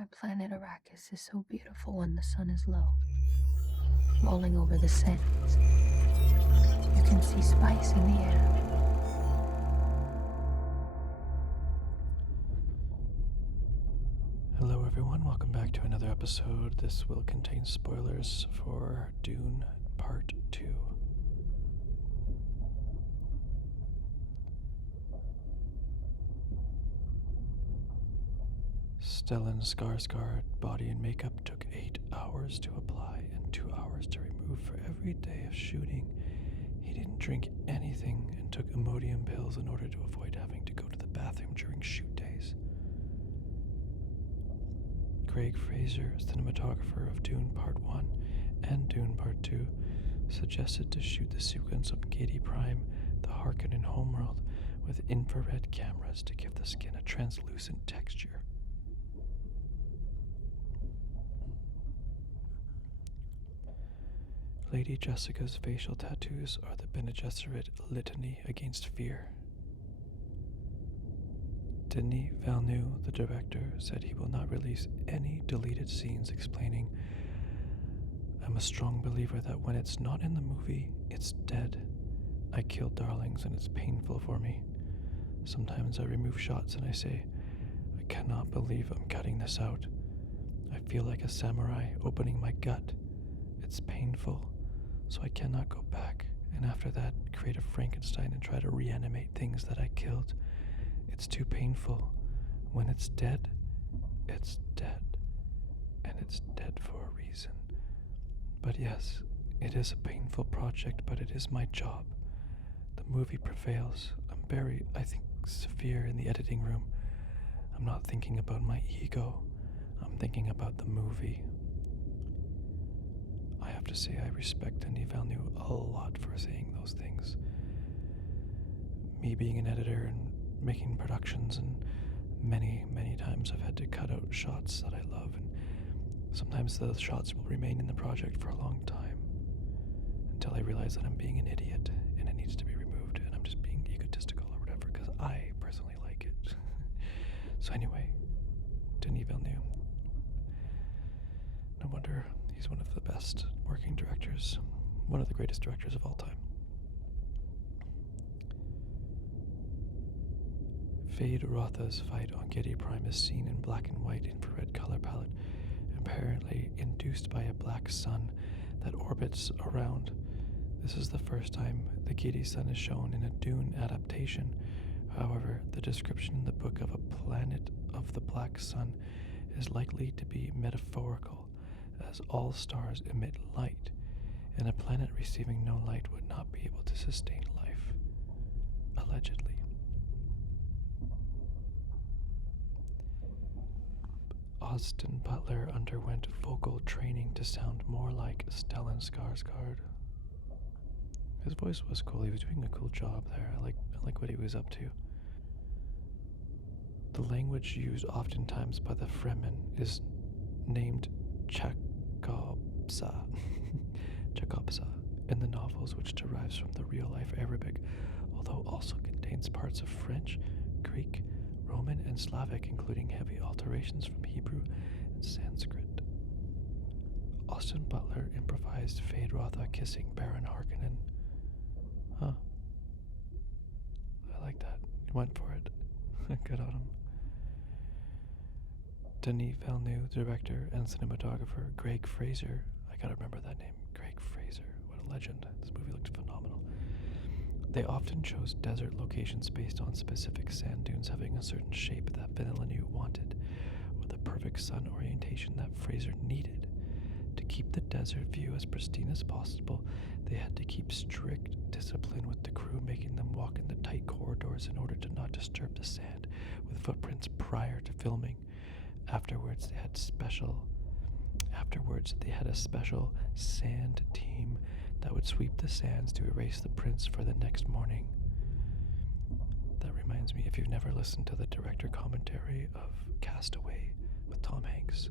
My planet Arrakis is so beautiful when the sun is low, rolling over the sands. You can see spice in the air. Hello everyone, welcome back to another episode. This will contain spoilers for Dune Part 2. Stellan Skarsgård body and makeup took 8 hours to apply and 2 hours to remove for every day of shooting. He didn't drink anything and took Imodium pills in order to avoid having to go to the bathroom during shoot days. Craig Fraser, cinematographer of Dune Part 1 and Dune Part 2, suggested to shoot the sequence of Giedi Prime, the Harkonnen homeworld, with infrared cameras to give the skin a translucent texture. Lady Jessica's facial tattoos are the Bene Gesserit litany against fear. Denis Villeneuve, the director, said he will not release any deleted scenes, explaining, "I'm a strong believer that when it's not in the movie, it's dead. I killed darlings and it's painful for me. Sometimes I remove shots and I say, I cannot believe I'm cutting this out. I feel like a samurai opening my gut. It's painful, so I cannot go back, and after that, create a Frankenstein and try to reanimate things that I killed. It's too painful. When it's dead, it's dead. And it's dead for a reason. But yes, it is a painful project, but it is my job. The movie prevails. I'm very, severe in the editing room. I'm not thinking about my ego. I'm thinking about the movie." I have to say I respect Denis Villeneuve a lot for saying those things. Me being an editor and making productions, and many times I've had to cut out shots that I love, and sometimes those shots will remain in the project for a long time until I realize that I'm being an idiot and it needs to be removed and I'm just being egotistical or whatever, because I personally like it. So anyway, Denis Villeneuve, no wonder he's one of the best working directors, one of the greatest directors of all time. Fade Rotha's fight on Giedi Prime is seen in black and white infrared color palette, apparently induced by a black sun that orbits around. This is the first time the Giedi sun is shown in a Dune adaptation. However, the description in the book of a planet of the black sun is likely to be metaphorical, as all stars emit light, and a planet receiving no light would not be able to sustain life, allegedly. Austin Butler underwent vocal training to sound more like Stellan Skarsgård. His voice was cool. He was doing a cool job there. I like what he was up to. The language used oftentimes by the Fremen is named Chakobsa in the novels, which derives from the real-life Arabic, although also contains parts of French, Greek, Roman, and Slavic, including heavy alterations from Hebrew and Sanskrit. Austin Butler improvised Fade Rotha kissing Baron Harkonnen. Huh. I like that. He went for it. Good on him. Denis Villeneuve, director and cinematographer Craig Fraser. I gotta remember that name. Craig Fraser. What a legend. This movie looked phenomenal. They often chose desert locations based on specific sand dunes having a certain shape that Villeneuve wanted, or the perfect sun orientation that Fraser needed. To keep the desert view as pristine as possible, they had to keep strict discipline with the crew, making them walk in the tight corridors in order to not disturb the sand with footprints prior to filming. Afterwards, they had a special sand team that would sweep the sands to erase the prints for the next morning. That reminds me, if you've never listened to the director commentary of Castaway with Tom Hanks,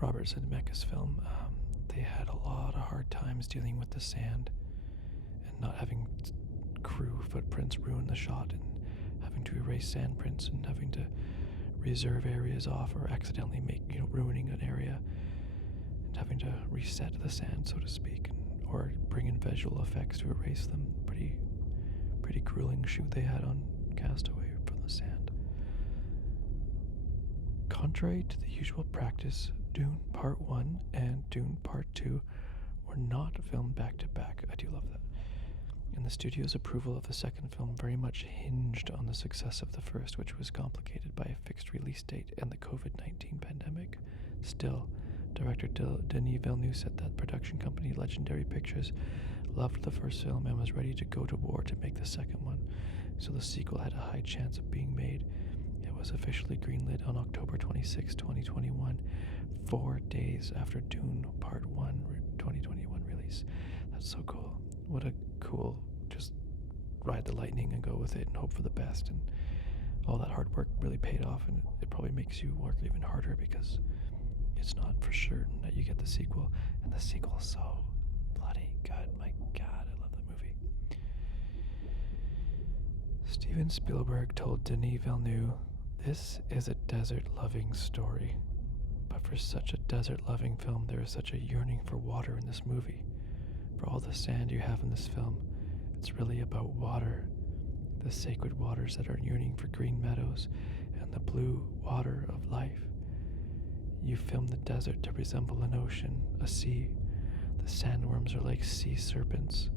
Robert Zemeckis' film, they had a lot of hard times dealing with the sand and not having crew footprints ruin the shot and having to erase sand prints and having to reserve areas off or accidentally ruining an area and having to reset the sand, so to speak, or bring in visual effects to erase them. Pretty grueling shoot they had on Castaway from the sand. Contrary to the usual practice, Dune Part 1 and Dune Part 2 were not filmed back to back. I do love that. And the studio's approval of the second film very much hinged on the success of the first, which was complicated by a fixed release date and the COVID-19 pandemic. Still, director Denis Villeneuve said that production company Legendary Pictures loved the first film and was ready to go to war to make the second one, so the sequel had a high chance of being made. It was officially greenlit on October 26, 2021, 4 days after Dune Part 1 2021 release. That's so cool. What a cool, just ride the lightning and go with it and hope for the best. And all that hard work really paid off, and it probably makes you work even harder because it's not for certain that you get the sequel. And the sequel is so bloody good. My God, I love that movie. Steven Spielberg told Denis Villeneuve, "This is a desert-loving story. But for such a desert-loving film, there is such a yearning for water in this movie. For all the sand you have in this film, it's really about water. The sacred waters that are yearning for green meadows and the blue water of life. You film the desert to resemble an ocean, a sea. The sandworms are like sea serpents.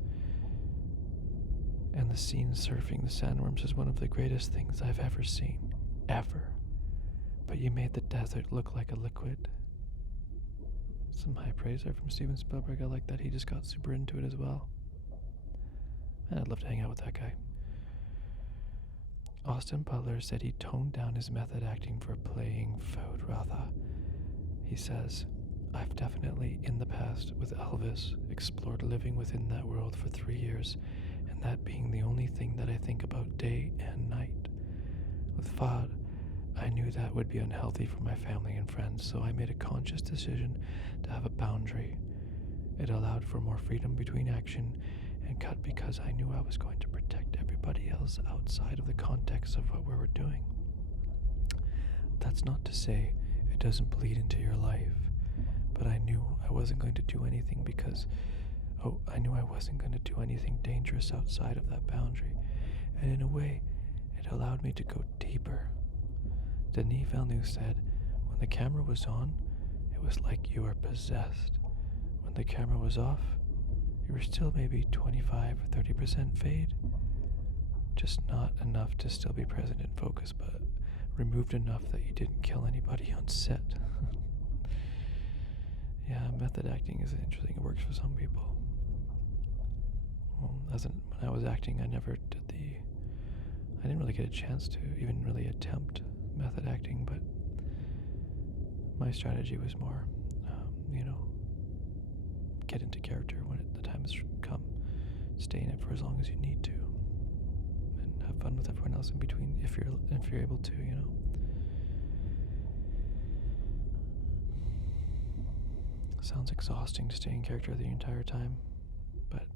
And the scene surfing the sandworms is one of the greatest things I've ever seen. Ever. But you made the desert look like a liquid." Some high praise there from Steven Spielberg. I like that he just got super into it as well. And I'd love to hang out with that guy. Austin Butler said he toned down his method acting for playing Feyd-Rautha. He says, "I've definitely, in the past, with Elvis, explored living within that world for 3 years, and that being the only thing that I think about day and night. With Feyd, I knew that would be unhealthy for my family and friends, so I made a conscious decision to have a boundary. It allowed for more freedom between action and cut because I knew I was going to protect everybody else outside of the context of what we were doing. That's not to say it doesn't bleed into your life, but I knew I wasn't going to do anything dangerous outside of that boundary, and in a way, it allowed me to go deeper." Denis Villeneuve said, "When the camera was on, it was like you were possessed. When the camera was off, you were still maybe 25 or 30% fade. Just not enough to still be present and focus, but removed enough that you didn't kill anybody on set." Yeah, method acting is interesting. It works for some people. Well, when I was acting, I didn't really get a chance to even really attempt method acting, but my strategy was more, get into character when the time has come, stay in it for as long as you need to, and have fun with everyone else in between if you're able to, Sounds exhausting to stay in character the entire time, but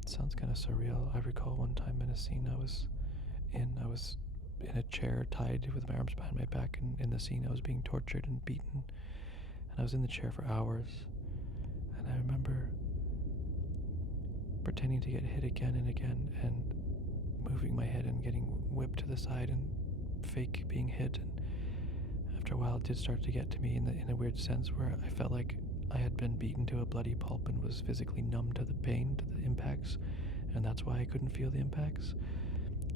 it sounds kind of surreal. I recall one time in a scene I was in a chair tied with my arms behind my back, and in the scene I was being tortured and beaten, and I was in the chair for hours, and I remember pretending to get hit again and again and moving my head and getting whipped to the side and fake being hit, and after a while it did start to get to me in a weird sense where I felt like I had been beaten to a bloody pulp and was physically numb to the pain, to the impacts, and that's why I couldn't feel the impacts.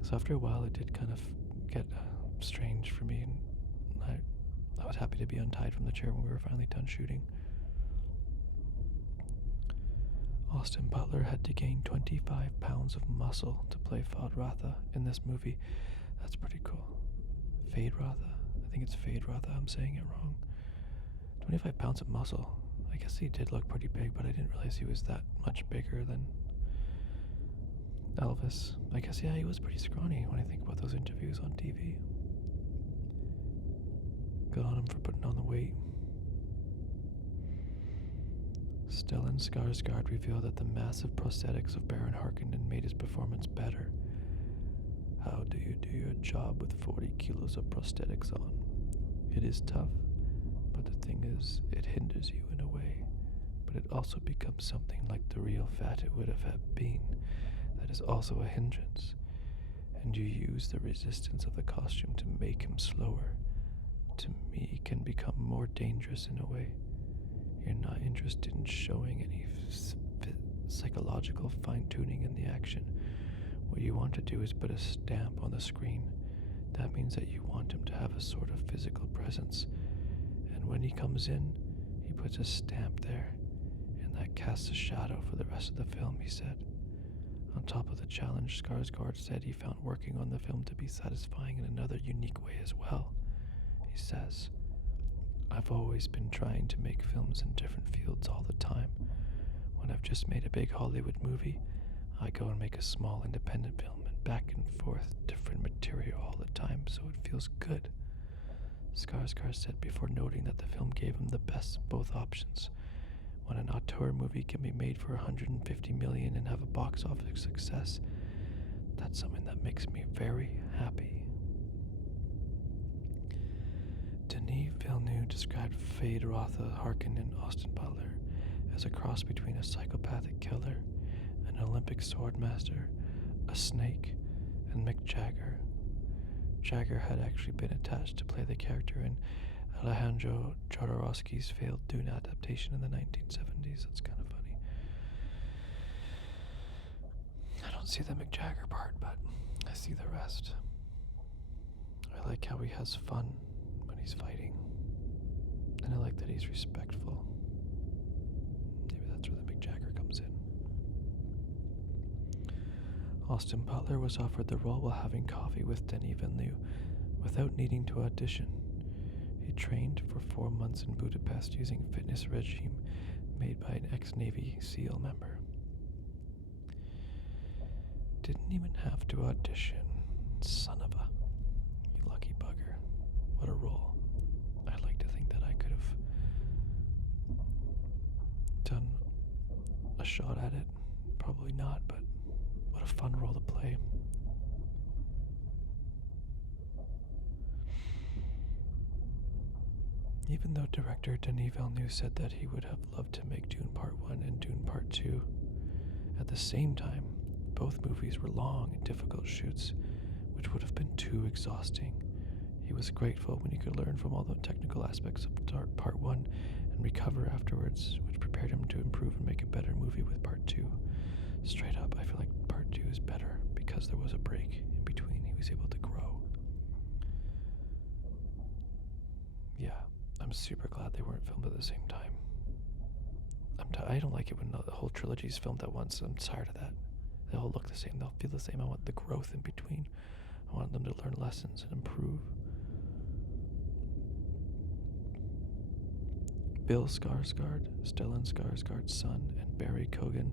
So after a while it did kind of get strange for me, and I was happy to be untied from the chair when we were finally done shooting. Austin Butler had to gain 25 pounds of muscle to play Feyd-Rautha in this movie. That's pretty cool. Feyd-Rautha. I think it's Feyd-Rautha. I'm saying it wrong. 25 pounds of muscle. I guess he did look pretty big, but I didn't realize he was that much bigger than Elvis. I guess, yeah, he was pretty scrawny when I think about those interviews on TV. Good on him for putting on the weight. Stellan Skarsgård revealed that the massive prosthetics of Baron Harkonnen made his performance better. How do you do your job with 40 kilos of prosthetics on? It is tough, but the thing is, it hinders you in a way, but it also becomes something like the real fat it would have been that is also a hindrance, and you use the resistance of the costume to make him slower. To me, can become more dangerous in a way. You're not interested in showing any psychological fine-tuning in the action. What you want to do is put a stamp on the screen. That means that you want him to have a sort of physical presence. And when he comes in, he puts a stamp there, and that casts a shadow for the rest of the film, he said. On top of the challenge, Skarsgård said he found working on the film to be satisfying in another unique way as well. He says, I've always been trying to make films in different fields all the time. When I've just made a big Hollywood movie, I go and make a small independent film and back and forth different material all the time, so it feels good. Skarsgård said before noting that the film gave him the best of both options. When an auteur movie can be made for $150 million and have a box office success, that's something that makes me very happy. Denis Villeneuve described Fade Rotha Harkonnen Austin Butler as a cross between a psychopathic killer, an Olympic swordmaster, a snake, and Mick Jagger. Jagger had actually been attached to play the character in Alejandro Jodorowsky's failed Dune adaptation in the 1970s. That's kind of funny. I don't see the Mick Jagger part, but I see the rest. I like how he has fun when he's fighting, and I like that he's respectful. Maybe that's where the Mick Jagger comes in. Austin Butler was offered the role while having coffee with Denis Villeneuve without needing to audition. He trained for 4 months in Budapest using a fitness regime made by an ex-Navy SEAL member. Didn't even have to audition. Son of a... You lucky bugger. What a role. I'd like to think that I could have done a shot at it. Probably not, but what a fun role to play. Even though director Denis Villeneuve said that he would have loved to make Dune Part 1 and Dune Part 2 at the same time, both movies were long and difficult shoots, which would have been too exhausting. He was grateful when he could learn from all the technical aspects of Part 1 and recover afterwards, which prepared him to improve and make a better movie with Part 2. Straight up, I feel like Part 2 is better because there was a break in between. He was able to grow. Yeah. I'm super glad they weren't filmed at the same time. I don't like it when the whole trilogy is filmed at once. I'm tired of that. They all look the same. They'll feel the same. I want the growth in between. I want them to learn lessons and improve. Bill Skarsgård, Stellan Skarsgård's son, and Barry Keoghan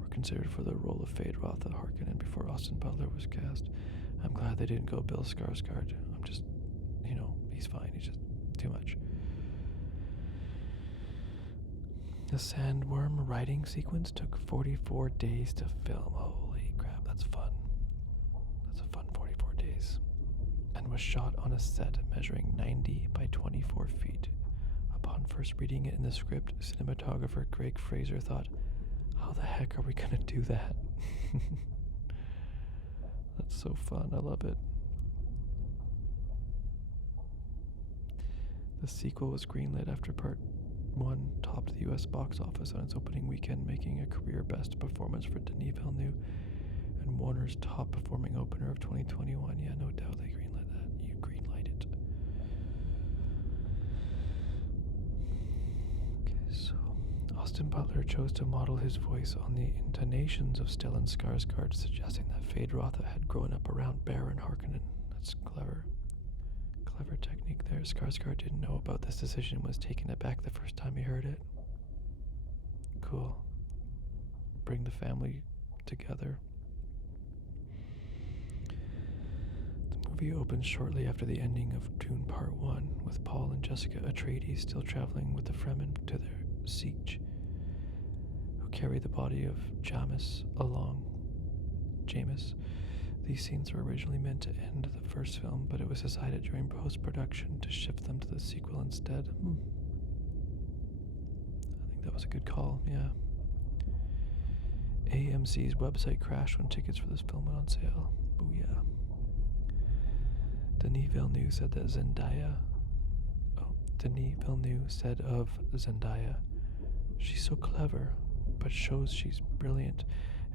were considered for the role of Fade Rotha Harkonnen before Austin Butler was cast. I'm glad they didn't go Bill Skarsgård. I'm just, he's fine. He's just too much. The sandworm riding sequence took 44 days to film. Holy crap, that's fun. That's a fun 44 days. And was shot on a set measuring 90 by 24 feet. Upon first reading it in the script, cinematographer Greg Fraser thought, how the heck are we gonna do that? That's so fun, I love it. The sequel was greenlit after Part 1 topped the US box office on its opening weekend, making a career best performance for Denis Villeneuve and Warner's top performing opener of 2021. Yeah, no doubt they greenlit that. You greenlight it. Okay, so Austin Butler chose to model his voice on the intonations of Stellan Skarsgård, suggesting that Fade Rotha had grown up around Baron Harkonnen. That's clever. Clever technique there. Skarsgård didn't know about this decision and was taken aback the first time he heard it. Cool. Bring the family together. The movie opens shortly after the ending of Dune Part 1, with Paul and Jessica Atreides still traveling with the Fremen to their siege, who carry the body of Jamis along. Jamis. These scenes were originally meant to end the first film, but it was decided during post-production to shift them to the sequel instead. I think that was a good call, yeah. AMC's website crashed when tickets for this film went on sale. Booyah. Denis Villeneuve said of Zendaya, "She's so clever, but shows she's brilliant,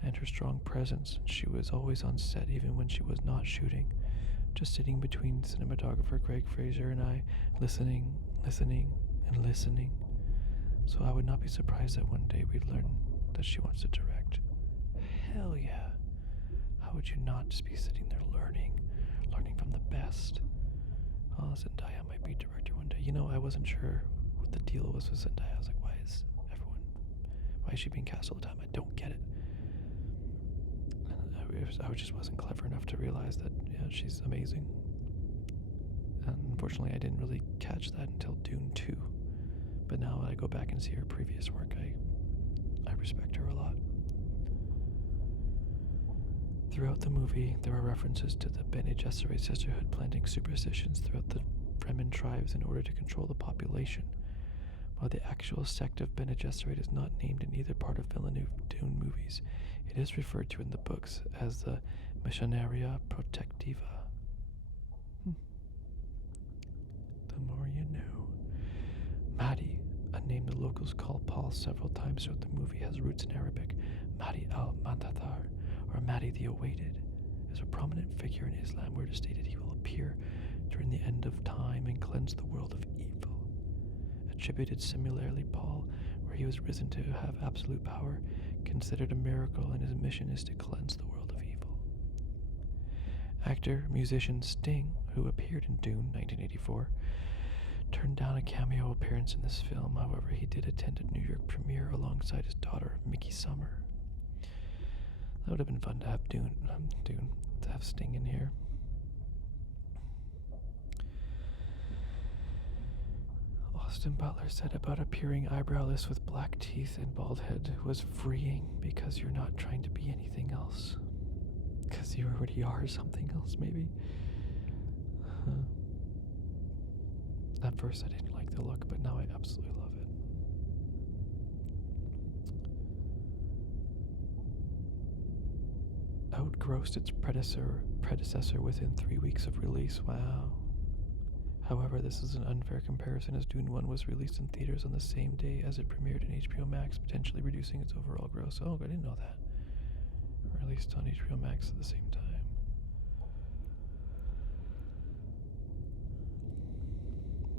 and her strong presence. She was always on set even when she was not shooting, just sitting between cinematographer Greg Fraser and I, listening, and listening. So I would not be surprised that one day we'd learn that she wants to direct." Hell yeah. How would you not just be sitting there learning from the best? Oh, Zendaya might be director one day. I wasn't sure what the deal was with Zendaya. I was like, why is she being cast all the time? I don't get it. And I just wasn't clever enough to realize that, yeah, she's amazing. And unfortunately, I didn't really catch that until Dune 2. But now when I go back and see her previous work, I respect her a lot. Throughout the movie, there are references to the Bene Gesserit sisterhood planting superstitions throughout the Fremen tribes in order to control the population. While the actual sect of Bene Gesserit is not named in either part of Villeneuve Dune movies, it is referred to in the books as the Missionaria Protectiva. The more you know. Mahdi, a name the locals call Paul several times throughout the movie, has roots in Arabic. Mahdi al-Mantathar, or Mahdi the Awaited, is a prominent figure in Islam where it is stated he will appear during the end of time and cleanse the world of evil. Attributed similarly, Paul, where he was risen to have absolute power, considered a miracle, and his mission is to cleanse the world of evil. Actor, musician Sting, who appeared in Dune 1984, turned down a cameo appearance in this film. However, he did attend a New York premiere alongside his daughter, Mickey Summer. That would have been fun to have to have Sting in here. Austin Butler said about appearing eyebrowless with black teeth and bald head was freeing because you're not trying to be anything else. Because you already are something else, maybe. At first I didn't like the look, but now I absolutely love it. Outgrossed its predecessor within 3 weeks of release. Wow. However, this is an unfair comparison as Dune 1 was released in theaters on the same day as it premiered in HBO Max, potentially reducing its overall gross. Oh, I didn't know that. Released on HBO Max at the same time.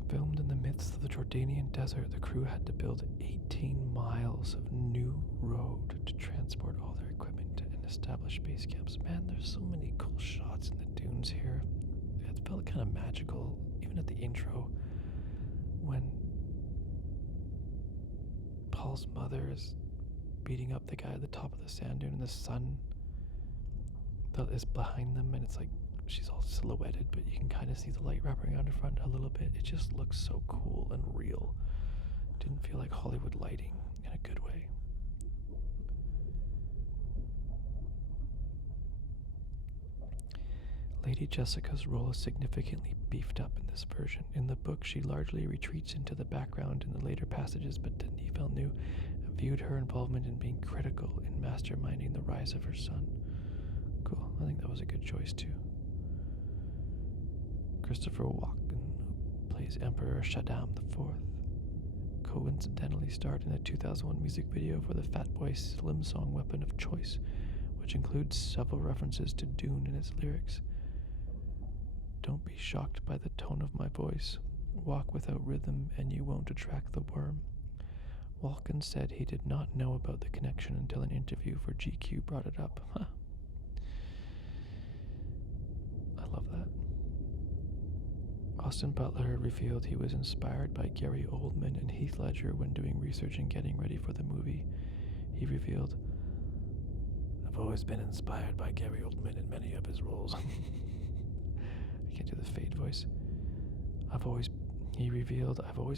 Filmed in the midst of the Jordanian desert, the crew had to build 18 miles of new road to transport all their equipment and establish base camps. Man, there's so many cool shots in the dunes here. It felt kind of magical, even at the intro, when Paul's mother is beating up the guy at the top of the sand dune, and the sun that is behind them, and it's like she's all silhouetted, but you can kind of see the light wrapping around her front a little bit. It just looks so cool and real. Didn't feel like Hollywood lighting in a good way. Lady Jessica's role is significantly beefed up in this version. In the book, she largely retreats into the background in the later passages, but Denis Villeneuve viewed her involvement in being critical in masterminding the rise of her son. Cool. I think that was a good choice, too. Christopher Walken, who plays Emperor Shaddam IV, coincidentally starred in a 2001 music video for the Fatboy Slim song Weapon of Choice, which includes several references to Dune in its lyrics. Don't be shocked by the tone of my voice. Walk without rhythm and you won't attract the worm. Walken said he did not know about the connection until an interview for GQ brought it up. I love that. Austin Butler revealed he was inspired by Gary Oldman and Heath Ledger when doing research and getting ready for the movie. He revealed, "I've always been inspired by Gary Oldman in many of his roles." I can't do the fade voice. I've always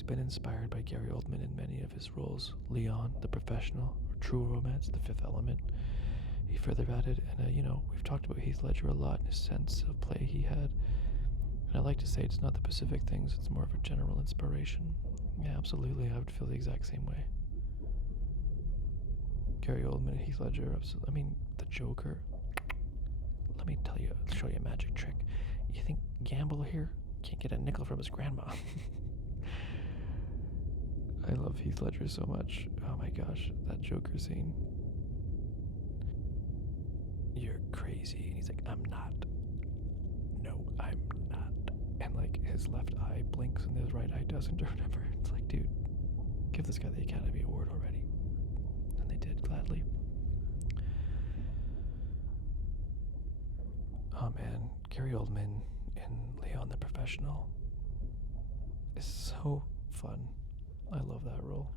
been inspired by Gary Oldman in many of his roles. Leon, The Professional, or True Romance, The Fifth Element. He further added, and we've talked about Heath Ledger a lot and his sense of play he had. And I like to say it's not the specific things, it's more of a general inspiration. Yeah, absolutely, I would feel the exact same way. Gary Oldman and Heath Ledger, I mean, the Joker. Let me show you a magic trick. You think Gamble here can't get a nickel from his grandma? I love Heath Ledger so much. Oh my gosh, that Joker scene. You're crazy. And he's like, I'm not. No, I'm not. And like his left eye blinks and his right eye doesn't or whatever. It's like, dude, give this guy the Academy Award already. And they did, gladly. Oh man, Gary Oldman in Leon the Professional is so fun. I love that role.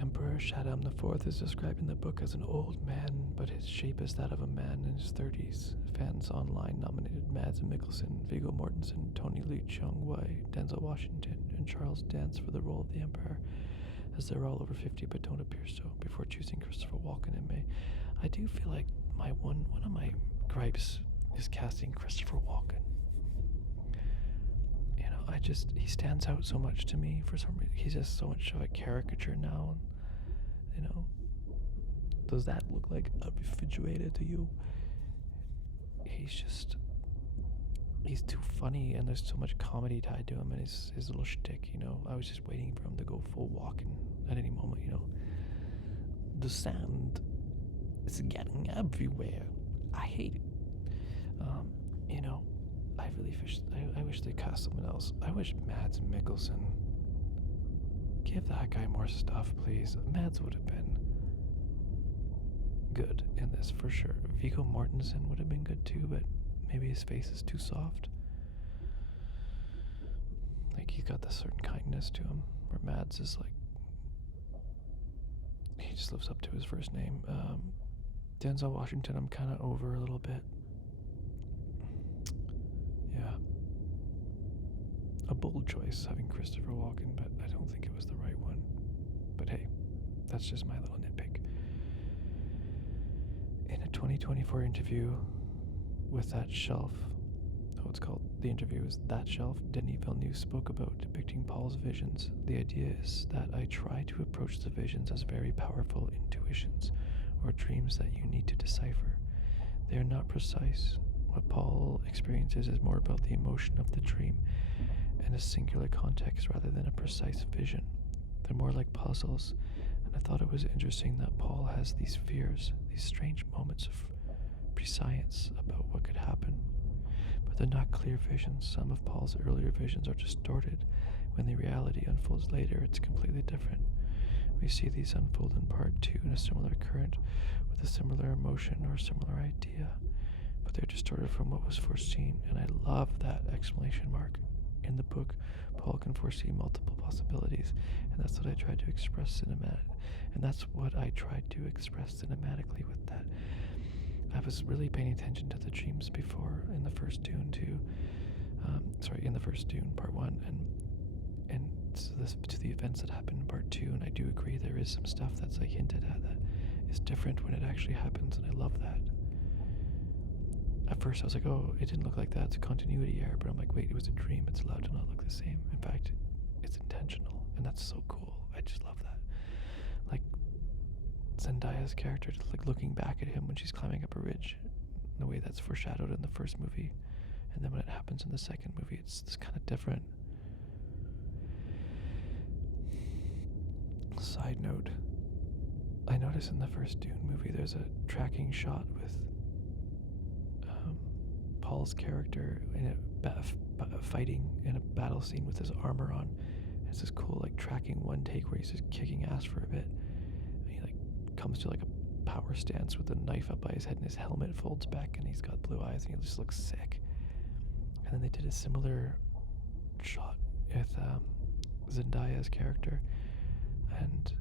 Emperor Shaddam IV is described in the book as an old man, but his shape is that of a man in his 30s. Fans online nominated Mads Mikkelsen, Viggo Mortensen, Tony Lee Chung-wai, Denzel Washington, and Charles Dance for the role of the Emperor, as they're all over 50 but don't appear so, before choosing Christopher Walken in May. I do feel like one of my gripes is casting Christopher Walken. He stands out so much to me for some reason. He's just so much of a caricature now. Does that look like a refrigerator to you? He's too funny, and there's so much comedy tied to him and his little shtick, I was just waiting for him to go full Walken at any moment, The sand is getting everywhere. I hate it. I wish they cast someone else. I wish Mads Mikkelsen. Give that guy more stuff, please. Mads would have been good in this for sure. Viggo Mortensen would have been good too, but maybe his face is too soft. Like, he's got this certain kindness to him, where Mads is like, he just lives up to his first name. Denzel Washington, I'm kind of over a little bit. Yeah. A bold choice having Christopher Walken, but I don't think it was the right one. But hey, that's just my little nitpick. In a 2024 interview with That Shelf, the interview is That Shelf, Denis Villeneuve spoke about depicting Paul's visions. The idea is that I try to approach the visions as very powerful intuitions, or dreams that you need to decipher. They are not precise. What Paul experiences is more about the emotion of the dream and a singular context rather than a precise vision. They're more like puzzles, and I thought it was interesting that Paul has these fears, these strange moments of prescience about what could happen. But they're not clear visions. Some of Paul's earlier visions are distorted. When the reality unfolds later, it's completely different. We see these unfold in part 2 in a similar current, with a similar emotion or similar idea, but they're distorted from what was foreseen, and I love that exclamation mark. In the book, Paul can foresee multiple possibilities, and that's what I tried to express cinematically with that. I was really paying attention to the dreams before in the first Dune part 1, and to the events that happened in part 2, and I do agree there is some stuff that's like hinted at that is different when it actually happens, and I love that. At first I was like, oh, it didn't look like that, it's a continuity error, but I'm like, wait, it was a dream, it's allowed to not look the same. In fact, it's intentional, and that's so cool. I just love that. Like, Zendaya's character, just like looking back at him when she's climbing up a ridge, the way that's foreshadowed in the first movie, and then when it happens in the second movie, it's kind of different. Side note, I noticed in the first Dune movie there's a tracking shot with Paul's character in fighting in a battle scene with his armor on. It's this cool like tracking one take where he's just kicking ass for a bit. And he like comes to like a power stance with a knife up by his head, and his helmet folds back, and he's got blue eyes, and he just looks sick. And then they did a similar shot with Zendaya's character, and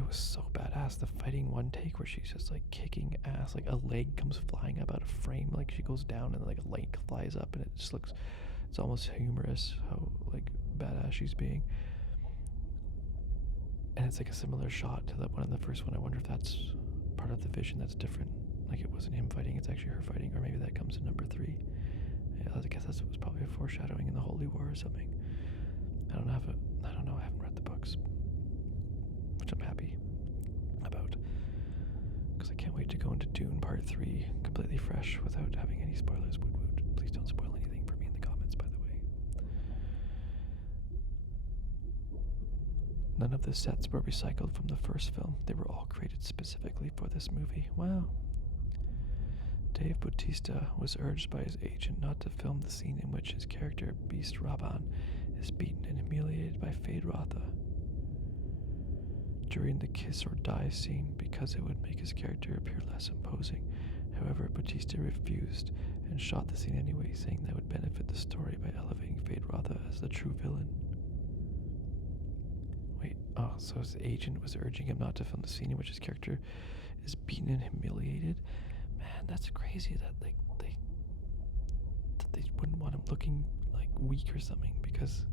it was so badass. The fighting one take where she's just like kicking ass, like a leg comes flying up out of frame, like she goes down and like a leg flies up, and it just looks, it's almost humorous how like badass she's being. And it's like a similar shot to that one in the first one. I wonder if that's part of the vision that's different. Like it wasn't him fighting, it's actually her fighting, or maybe that comes in number 3. Yeah, I guess that was probably a foreshadowing in the Holy War or something. I don't know. I haven't read the books, which I'm happy about, because I can't wait to go into Dune Part 3 completely fresh without having any spoilers. Woot woot. Please don't spoil anything for me in the comments, by the way. None of the sets were recycled from the first film. They were all created specifically for this movie. Wow. Dave Bautista was urged by his agent not to film the scene in which his character, Beast Raban, is beaten and humiliated by Feyd-Rautha during the kiss or die scene because it would make his character appear less imposing. However, Bautista refused and shot the scene anyway, saying that would benefit the story by elevating Feyd-Rautha as the true villain. Wait, so his agent was urging him not to film the scene in which his character is beaten and humiliated? Man, that's crazy that they wouldn't want him looking like weak or something because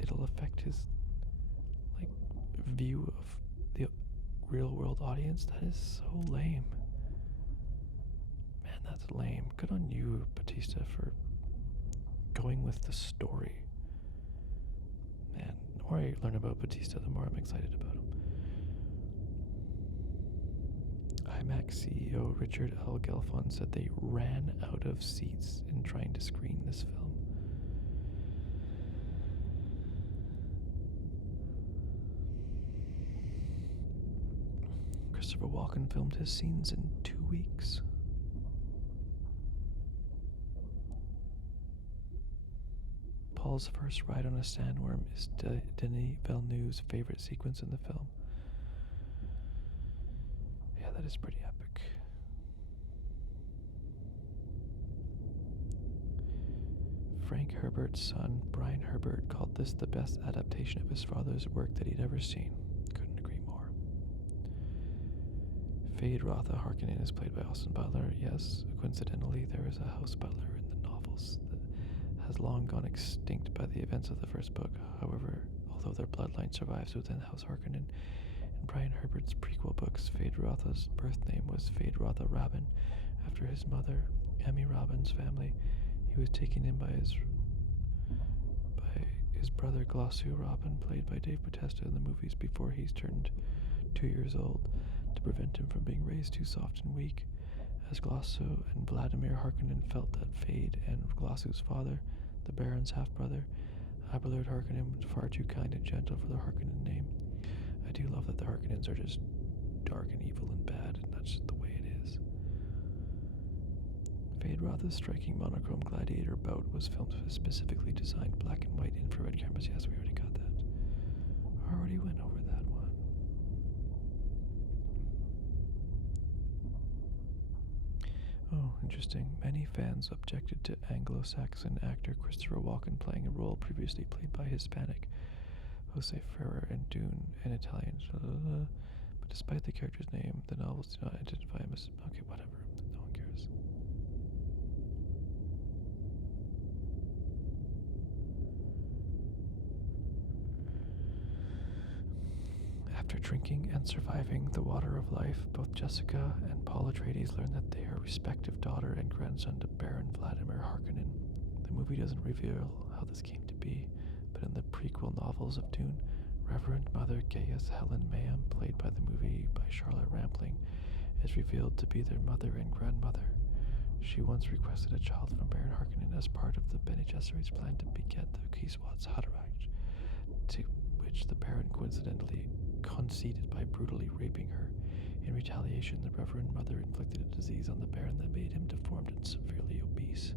it'll affect his like view of the real world audience. That is so lame. Man, that's lame. Good on you, Bautista, for going with the story. Man, the more I learn about Bautista, the more I'm excited about him. IMAX CEO Richard L. Gelfond said they ran out of seats in trying to screen this film. Christopher Walken filmed his scenes in 2 weeks. Paul's first ride on a sandworm is Denis Villeneuve's favorite sequence in the film. Yeah, that is pretty epic. Frank Herbert's son, Brian Herbert, called this the best adaptation of his father's work that he'd ever seen. Couldn't agree more. Feyd-Rautha Harkonnen is played by Austin Butler. Yes, coincidentally, there is a house butler in the novels that has long gone extinct by the events of the first book. However, although their bloodline survives within House Harkonnen, in Brian Herbert's prequel books, Feyd-Rautha's birth name was Feyd-Rautha Rabban, after his mother, Emmy Rabban's family. He was taken in by his brother Glossu Rabban, played by Dave Bautista in the movies before he's turned 2 years old, to prevent him from being raised too soft and weak. As Glossu and Vladimir Harkonnen felt that Feyd and Glossu's father, the Baron's half-brother, Abelard Harkonnen, was far too kind and gentle for the Harkonnen name. I do love that the Harkonnens are just dark and evil and bad, and that's just the way it is. Feyd-Rautha's striking monochrome gladiator bout was filmed with specifically designed black and white infrared cameras. Yes, we already got that. Already went over that one. Oh, interesting. Many fans objected to Anglo-Saxon actor Christopher Walken playing a role previously played by Hispanic Jose Ferrer in Dune and Italian. But despite the character's name, the novels do not identify him as... Okay, whatever. No one cares. After drinking and surviving the water of life, both Jessica and Paul Atreides learn that they are respective daughter and grandson to Baron Vladimir Harkonnen. The movie doesn't reveal how this came to be, but in the prequel novels of Dune, Reverend Mother Gaius Helen Mayhem, played by the movie by Charlotte Rampling, is revealed to be their mother and grandmother. She once requested a child from Baron Harkonnen as part of the Bene Gesserit's plan to beget the Kiswats Haderach, to which the Baron coincidentally conceded by brutally raping her. In retaliation, the Reverend Mother inflicted a disease on the Baron that made him deformed and severely obese.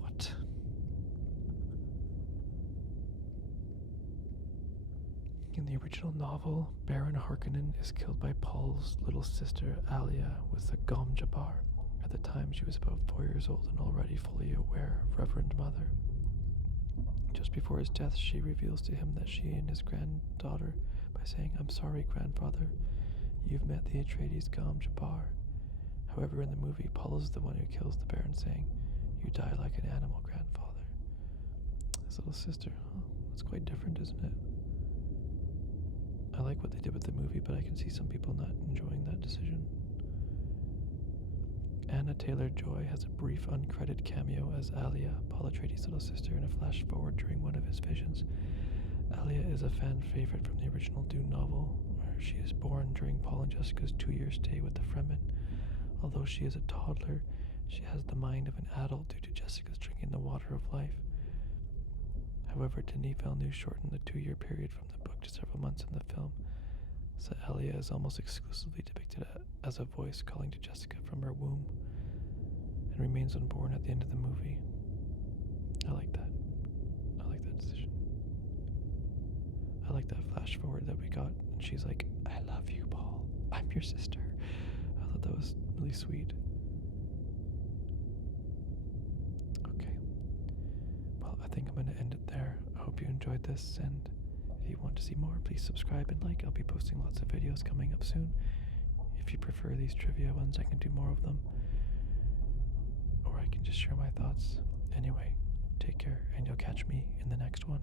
What? In the original novel, Baron Harkonnen is killed by Paul's little sister Alia with the Gom Jabbar. At the time, she was about 4 years old and already fully aware of Reverend Mother. Just before his death, she reveals to him that she and his granddaughter by saying, "I'm sorry, grandfather, you've met the Atreides Gom Jabbar." However, in the movie, Paul is the one who kills the Baron, saying, "You die like an animal, grandfather." His little sister. Huh? That's quite different, isn't it? I like what they did with the movie, but I can see some people not enjoying that decision. Anna Taylor-Joy has a brief uncredited cameo as Alia, Paul Atreides' little sister, in a flash forward during one of his visions. Alia is a fan favorite from the original Dune novel, where she is born during Paul and Jessica's 2-year stay with the Fremen. Although she is a toddler, she has the mind of an adult due to Jessica's drinking the water of life. However, Denis Villeneuve shortened the 2-year period from the book to several months in the film, so Alia is almost exclusively depicted as a voice calling to Jessica from her womb, and remains unborn at the end of the movie. I like that. I like that decision. I like that flash forward that we got, and she's like, "I love you, Paul. I'm your sister." I thought that was really sweet. Okay. Well, I think I'm going to end it there. I hope you enjoyed this, and if you want to see more, please subscribe and like. I'll be posting lots of videos coming up soon. If you prefer these trivia ones, I can do more of them, or I can just share my thoughts. Anyway, take care, and you'll catch me in the next one.